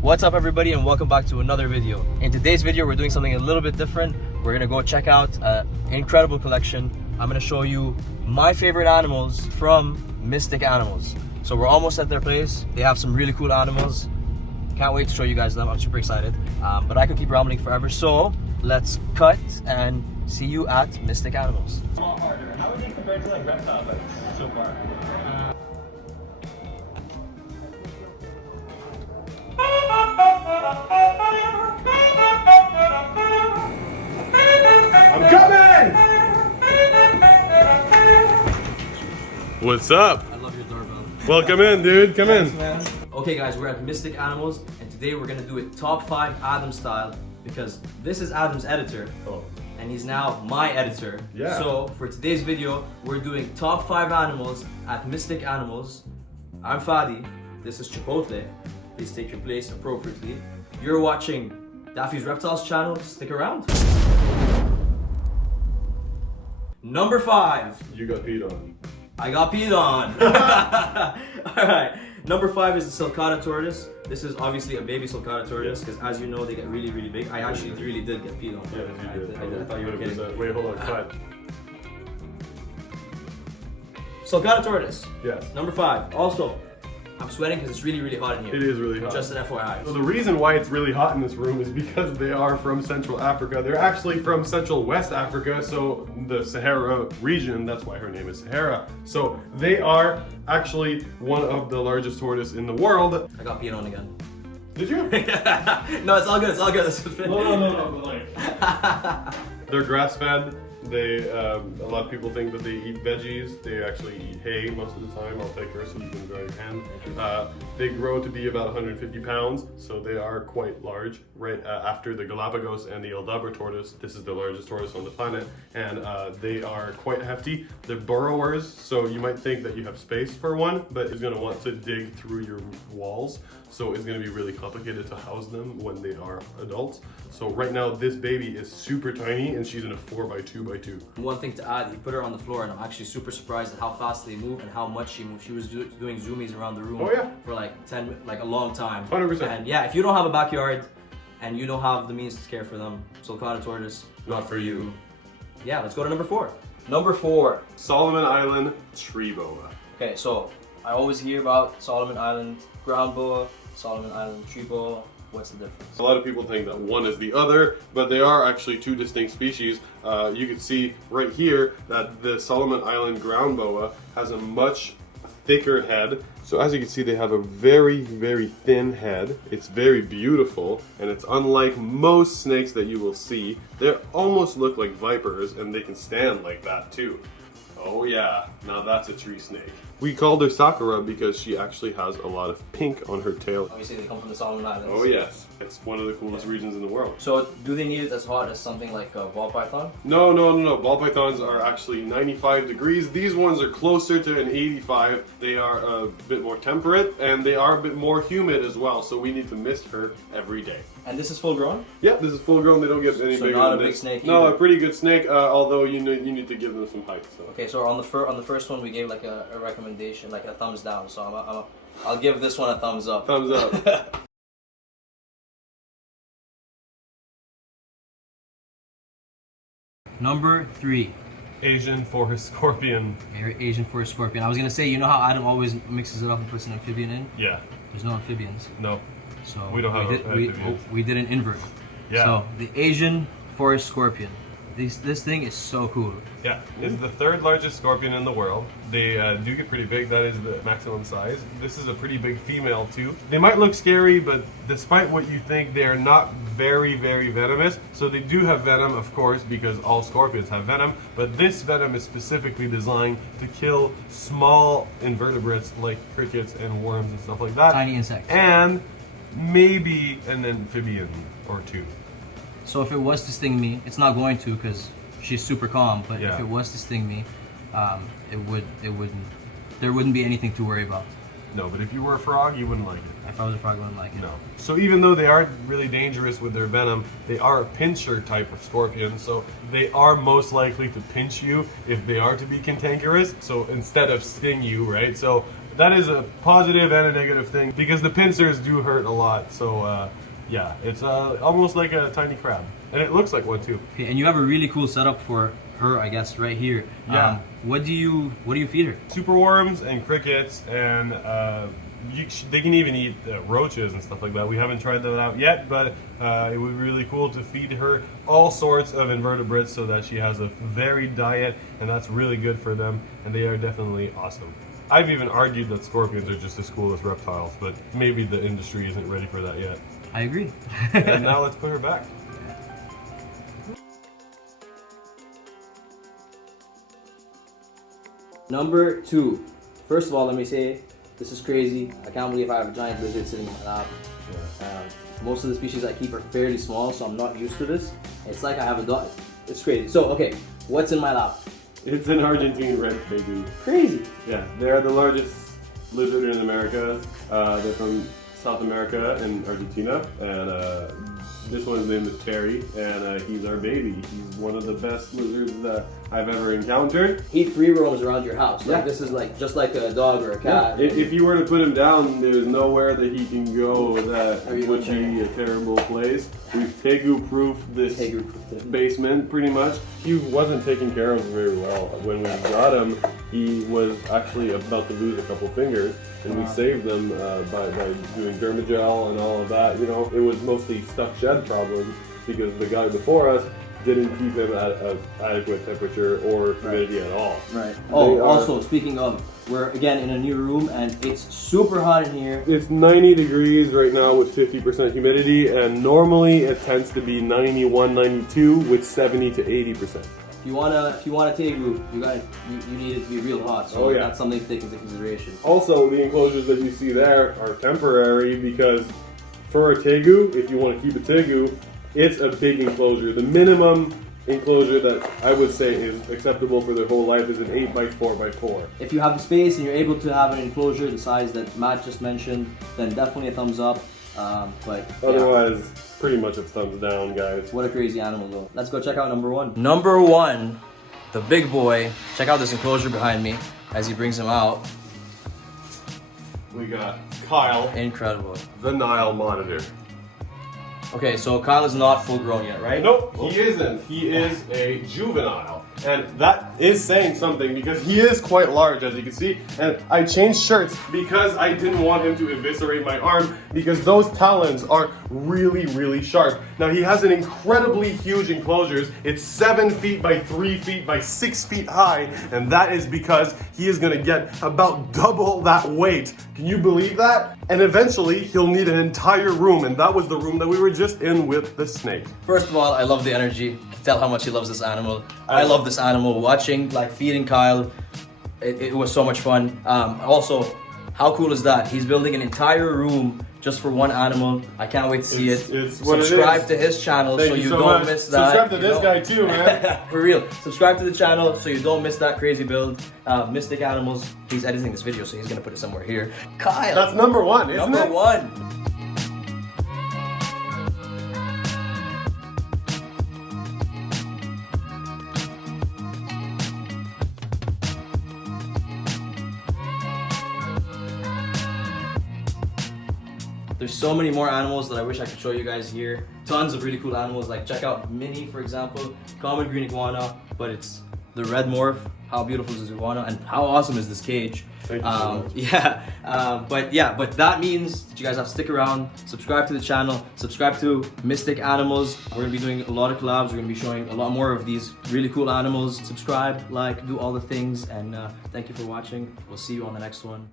What's up everybody and welcome back to another video. In today's video we're doing something a little bit different. We're gonna go check out an incredible collection. I'm gonna show you my favorite animals from Miztik Animals. So we're almost at their place. They have some really cool animals. Can't wait to show you guys them. I'm super excited. But I could keep rambling forever. So let's cut and see you at Miztik Animals. A lot harder. How would you compare it to like Reptile so far? I'm coming! What's up? I love your doorbell. Welcome in, dude. Come in. Man. Okay guys, we're at Miztik Animals and today we're gonna do it top 5 Adam style because this is Adam's editor. Oh. And he's now my editor. Yeah. So for today's video, we're doing top 5 animals at Miztik Animals. I'm Fadi. This is Chipotle. Please take your place appropriately. You're watching Daffy's Reptiles channel. Stick around. Number 5. You got peed on. I got peed on. Alright. Number 5 is the Cata Tortois. This is obviously a baby Cata Tortois because as you know they get really big. I actually really did get peed on. Yeah, you did. I thought you were kidding. Wait, hold on. Cut. Cata Tortois. Yes. Number 5. Also, I'm sweating because it's really hot in here. It is really hot. Just an FYI. So the reason why it's really hot in this room is because they are from Central Africa. They're actually from Central West Africa, so the Sahara region, that's why her name is Sahara. So they are actually one of the largest tortoises in the world. I got peed on again. Did you? No, it's all good. It's all good. This is No, but like... They're grass-fed. They, a lot of people think that they eat veggies. They actually eat hay most of the time. I'll take her so you can dry your hand. They grow to be about 150 pounds, so they are quite large. Right after the Galapagos and the Aldabra tortoise, this is the largest tortoise on the planet, and they are quite hefty. They're burrowers, so you might think that you have space for one, but it's going to want to dig through your walls, so it's going to be really complicated to house them when they are adults. So right now, this baby is super tiny, and she's in a 4x2x2. One thing to add, you put her on the floor, and I'm actually super surprised at how fast they move and how much she moves. She was doing zoomies around the room for like a long time. 100%. And yeah, if you don't have a backyard and you don't have the means to care for them, Cata Tortois, not for you. Yeah, let's go to number 4. Number 4. Solomon Island tree boa. Okay, so I always hear about Solomon Island ground boa, Solomon Island tree boa. What's the difference? A lot of people think that one is the other, but they are actually 2 distinct species. You can see right here that the Solomon Island ground boa has a much thicker head. So as you can see, they have a very thin head. It's very beautiful, and it's unlike most snakes that you will see. They almost look like vipers, and they can stand like that too. Oh yeah, now that's a tree snake. We called her Sakura because she actually has a lot of pink on her tail. Obviously they come from the Solomon Islands. Oh yes, it's one of the coolest regions in the world. So do they need it as hot as something like a ball python? No. Ball pythons are actually 95 degrees. These ones are closer to an 85. They are a bit more temperate and they are a bit more humid as well. So we need to mist her every day. And this is full grown? Yeah, this is full grown. They don't get any bigger. So not than a big this. snake No, either. a pretty good snake. Although you need to give them some height. So. Okay, so on the first one we gave like a recommendation, like a thumbs down. So I'll give this one a thumbs up. Thumbs up. Number 3. Asian forest scorpion. Asian forest scorpion. I was gonna say, you know how Adam always mixes it up and puts an amphibian in? Yeah. There's no amphibians. No. So We don't have amphibians. We did an invert. Yeah. So the Asian forest scorpion. This thing is so cool. Yeah, it's the 3rd largest scorpion in the world. They do get pretty big. That is the maximum size. This is a pretty big female too. They might look scary, but despite what you think, they are not very venomous. So they do have venom, of course, because all scorpions have venom. But this venom is specifically designed to kill small invertebrates like crickets and worms and stuff like that. Tiny insects. And maybe an amphibian or 2. So if it was to sting me, it's not going to because she's super calm. But Yeah. if it was to sting me, there wouldn't be anything to worry about. No, but if you were a frog, you wouldn't like it. If I was a frog, I wouldn't like it. No. So even though they are really dangerous with their venom, they are a pincher type of scorpion, so they are most likely to pinch you if they are to be cantankerous. So instead of sting you, right? So that is a positive and a negative thing because the pincers do hurt a lot. So yeah, it's almost like a tiny crab, and it looks like one too. Okay, and you have a really cool setup for her, I guess, right here. Yeah. What do you feed her? Superworms and crickets, and they can even eat roaches and stuff like that. We haven't tried that out yet, but it would be really cool to feed her all sorts of invertebrates so that she has a varied diet, and that's really good for them, and they are definitely awesome. I've even argued that scorpions are just as cool as reptiles, but maybe the industry isn't ready for that yet. I agree. And now let's put her back. Number 2. First of all, let me say, this is crazy. I can't believe I have a giant lizard sitting in my lap. Most of the species I keep are fairly small, so I'm not used to this. It's like I have a dog. It's crazy. So, okay, what's in my lap? It's an Argentine red lizard. Crazy. Yeah, they're the largest lizard in America. They're from South America and Argentina, and this one's name is Cherry, and he's our baby. He's one of the best lizards that I've ever encountered. He free roams around your house. Like, Yeah. this is like just like a dog or a cat. If you were to put him down, there's nowhere that he can go that Are you would okay? be a terrible place. We've Tegu-proofed this basement pretty much. He wasn't taken care of very well. When we got him, he was actually about to lose a couple fingers, and we saved them by doing dermagel and all of that. You know, it was mostly stuck shed problems because the guy before us didn't keep him at an adequate temperature or humidity at all. Right. Oh, also, speaking of, we're again in a new room and it's super hot in here. It's 90 degrees right now with 50% humidity, and normally it tends to be 91, 92 with 70 to 80%. If you wanna tegu, you need it to be real hot. So that's something to take into consideration. Also, the enclosures that you see there are temporary because for a tegu, if you want to keep a tegu, it's a big enclosure. The minimum enclosure that I would say is acceptable for their whole life is an 8x4x4. If you have the space and you're able to have an enclosure the size that Matt just mentioned, then definitely a thumbs up. But otherwise, pretty much a thumbs down, guys. What a crazy animal though. Let's go check out number 1. Number 1, the big boy. Check out this enclosure behind me as he brings him out. We got Kyle, Incredible. the Nile Monitor. Okay, so Kyle is not full grown yet, right? Nope, he isn't. He is a juvenile. And that is saying something because he is quite large, as you can see. And I changed shirts because I didn't want him to eviscerate my arm because those talons are really, really sharp. Now, he has an incredibly huge enclosures. It's 7 feet by 3 feet by 6 feet high. And that is because he is gonna get about double that weight. Can you believe that? And eventually, he'll need an entire room. And that was the room that we were just in with the snake. First of all, I love the energy. You can tell how much he loves this animal. I love this animal. Watching, like, feeding Kyle, it was so much fun. Also, how cool is that? He's building an entire room just for one animal. I can't wait to see it. It's what Subscribe it is. to his channel Thank so you you so don't much. miss that. Subscribe to this guy too, man. For real. Subscribe to the channel so you don't miss that crazy build. Miztik Animals. He's editing this video, so he's gonna put it somewhere here. Kyle. That's number 1, isn't number it? 1. There's so many more animals that I wish I could show you guys here. Tons of really cool animals, like check out Minnie, for example, common green iguana, but it's the red morph. How beautiful is this iguana, and how awesome is this cage? Thank you so much. But that means that you guys have to stick around, subscribe to the channel, subscribe to Miztik Animals. We're gonna be doing a lot of collabs. We're gonna be showing a lot more of these really cool animals. Subscribe, like, do all the things, and thank you for watching. We'll see you on the next one.